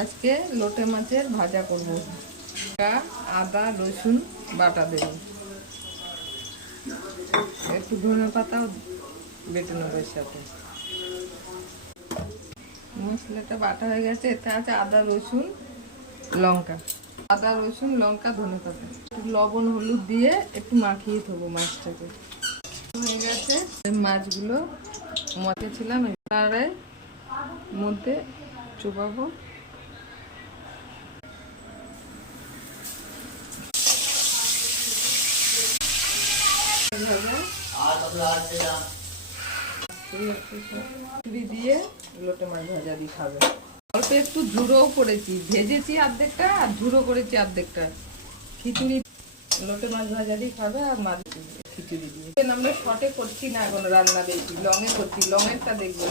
আজকে লোটে মাছের ভাজা করব। আদা রসুন বাটা দেব, একটু ধনে পাতাও বেটে নেবো এর সাথে। মশলাটা বাটা হয়ে গেছে, এতে আছে আদা রসুন লঙ্কা, আদা রসুন লঙ্কা ধনে পাতা, একটু লবণ হলুদ দিয়ে একটু মাখিয়ে দেবো মাছটাকে। হয়ে গেছে, মাছগুলো মতেছিলাম এবারে মধ্যে চুবাবো। দিয়ে লোটে মাছ ভাজা দিয়ে খাবে। অল্প একটু ঝুড়োও করেছি, ভেজেছি অর্ধেকটা আর ঝুড়ো করেছি অর্ধেকটা। খিচুড়ি লোটে মাছ ভাজা দিয়ে খাবে আর মাছ খিচুড়ি দিয়ে। আমরা শর্টে করছি না এখন রান্না, বেশি লঙে করছি, লঙেরটা দেখবো।